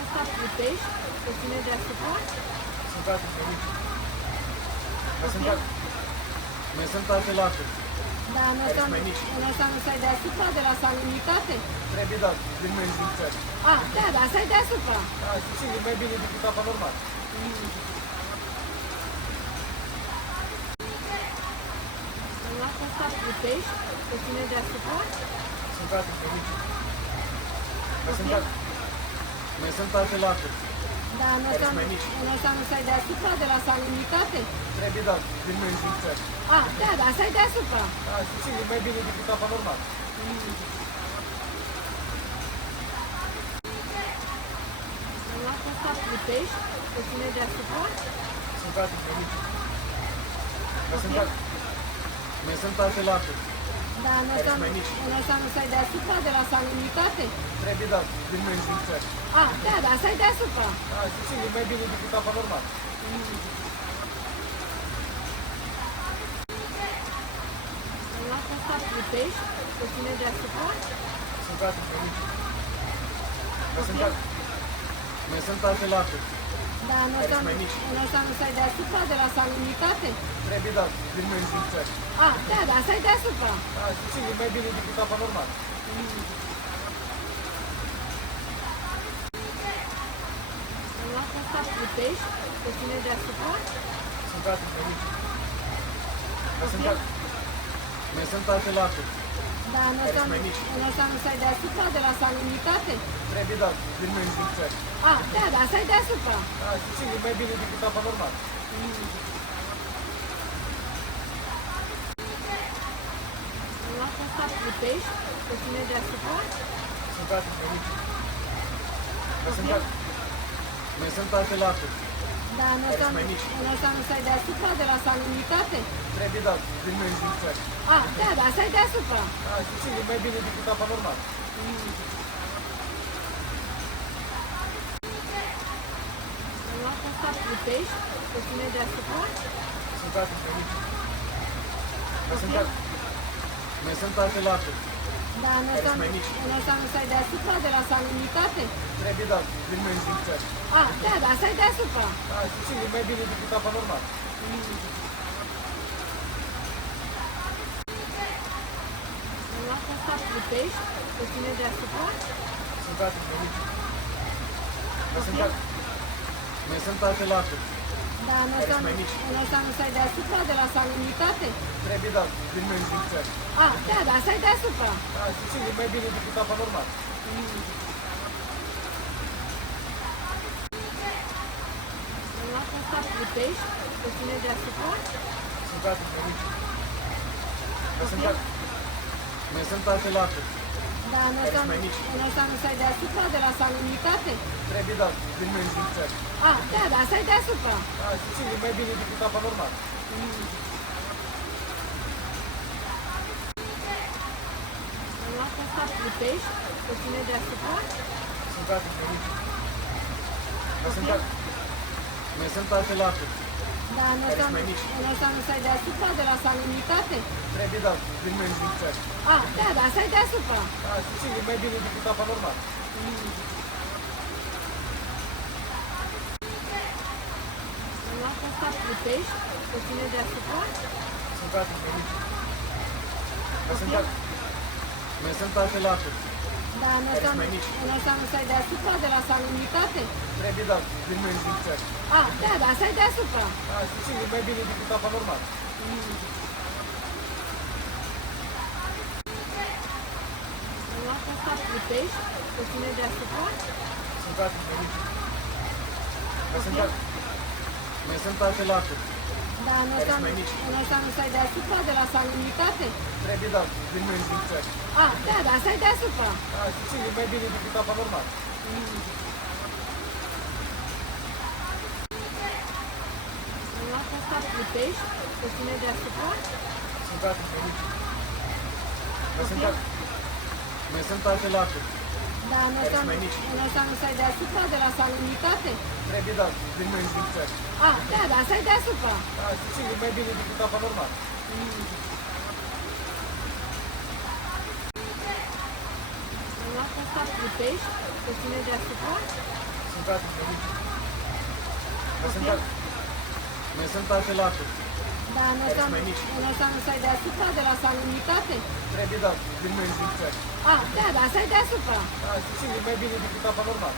Asta plutești, te ține deasupra? Sunt alte mici. Mai sunt alte laturi. Da, nu mai mici. înseamnă să ai deasupra de la salinitate? Trebuie dat, din mai înjungțat. Da, să ai deasupra. Da, și sigur, mai bine decât apa normal. La asta plutești, te ține deasupra? Sunt alte mici. Mai sunt alte laturi. Da, nu mai mici. înseamnă să ai deasupra de la salinitate? Trebuie dat, din mai înjungțat. Da, să ai deasupra. Da, și sigur, mai bine decât apa normal. La asta plutești, te ține deasupra? Sunt alte mici. Mai sunt alte laturi. Da, nu mai mici. înseamnă să ai deasupra de la salinitate? Trebuie dat, din mai înjungțat. Da, să ai deasupra. Da, și sigur, mai bine decât apa normal. La asta plutești, te ține deasupra? Sunt alte mici. Mai sunt alte laturi. Da, nu mai mici. înseamnă să ai deasupra de la salinitate? Trebuie dat, din mai înjungțat. Da, să ai deasupra. Da, și sigur, mai bine decât apa normal. La asta plutești, te ține deasupra? Sunt alte mici. Mai sunt alte laturi. Da, nu mai mici. înseamnă să ai deasupra de la salinitate? Trebuie dat, din mai înjungțat. Da, să ai deasupra. Da, și sigur, mai bine decât apa normal. La asta plutești, te ține deasupra? Sunt alte mici. Mai sunt alte laturi. Da, nu mai mici. înseamnă să ai deasupra de la salinitate? Trebuie dat, din mai înjungțat. Da, să ai deasupra. Da, și sigur, mai bine decât apa normal. La asta plutești, te ține deasupra? Sunt alte mici. Mai sunt alte laturi. Da, nu mai mici. înseamnă să ai deasupra de la salinitate? Trebuie dat, din mai înjungțat. Da, să ai deasupra. Da, și sigur, mai bine decât apa normal. La asta plutești, te ține deasupra? Sunt alte mici. Mai sunt alte laturi. Da, nu mai mici. înseamnă să ai deasupra de la salinitate? Trebuie dat, din mai înjungțat. Da, să ai deasupra. Da, și sigur, mai bine decât apa normal. La asta plutești, te ține deasupra? Sunt alte mici. Mai sunt alte laturi. Da, nu mai mici. înseamnă să ai deasupra de la salinitate? Trebuie dat, din mai înjungțat. Da, să ai deasupra. Da, și sigur, mai bine decât apa normal. La asta plutești, te ține deasupra? Sunt alte mici. Mai sunt alte laturi. Da, nu mai mici. înseamnă să ai deasupra de la salinitate? Trebuie dat, din mai înjungțat. Da, să ai deasupra. Da, și sigur, mai bine decât apa normal. La asta plutești, te ține deasupra? Sunt alte mici. Mai sunt alte laturi. Da, nu mai mici. înseamnă să ai deasupra de la salinitate? Trebuie dat, din mai înjungțat. Da, să ai deasupra. Da, și sigur, mai bine decât apa normal. La asta plutești, te ține deasupra? Sunt alte mici. Mai sunt alte laturi. Da, nu mai mici. înseamnă să ai deasupra de la salinitate? Trebuie dat, din mai înjungțat. Da, să ai deasupra. Da, și sigur, mai bine decât apa normal. La asta plutești, te ține deasupra? Sunt alte mici. Mai sunt alte laturi. Da, nu mai mici. înseamnă să ai deasupra de la salinitate? Trebuie dat, din mai înjungțat. Da, să ai deasupra. Da, și sigur, mai bine decât apa normal. La asta plutești, te ține deasupra? sunt toate mici. Mai sunt alte laturi. Da, nu Care sunt mai mici. înseamnă să ai deasupra de la salinitate? Trebuie, da, din mai dezinfectat. Ah, da, da, să ai deasupra. Da, sigur, mai bine decât apa normală.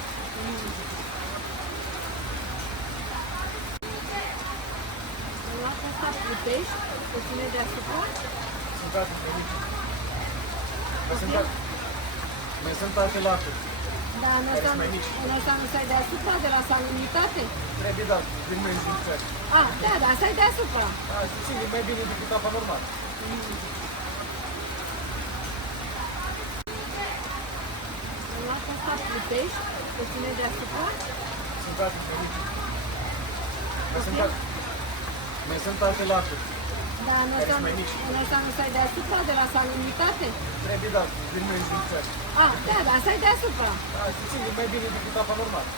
În lata asta plutești, să ține deasupra? Sunt toate mici. Mai sunt alte laturi. Da, nu Care sunt mai mici. înseamnă să ai deasupra de la salinitate? Trebuie, da, din mai dezinfectat. Ah, da, da, să ai deasupra. Da, sigur, mai bine decât apa normală. În lata asta plutești, să ține deasupra? Sunt toate mici. Mai sunt alte laturi. Da, nu Care sunt mai mici. înseamnă să ai deasupra de la salinitate? Trebuie, da, din mai dezinfectat. Ah, da, da, să ai deasupra. Da, sigur, mai bine decât apa normală.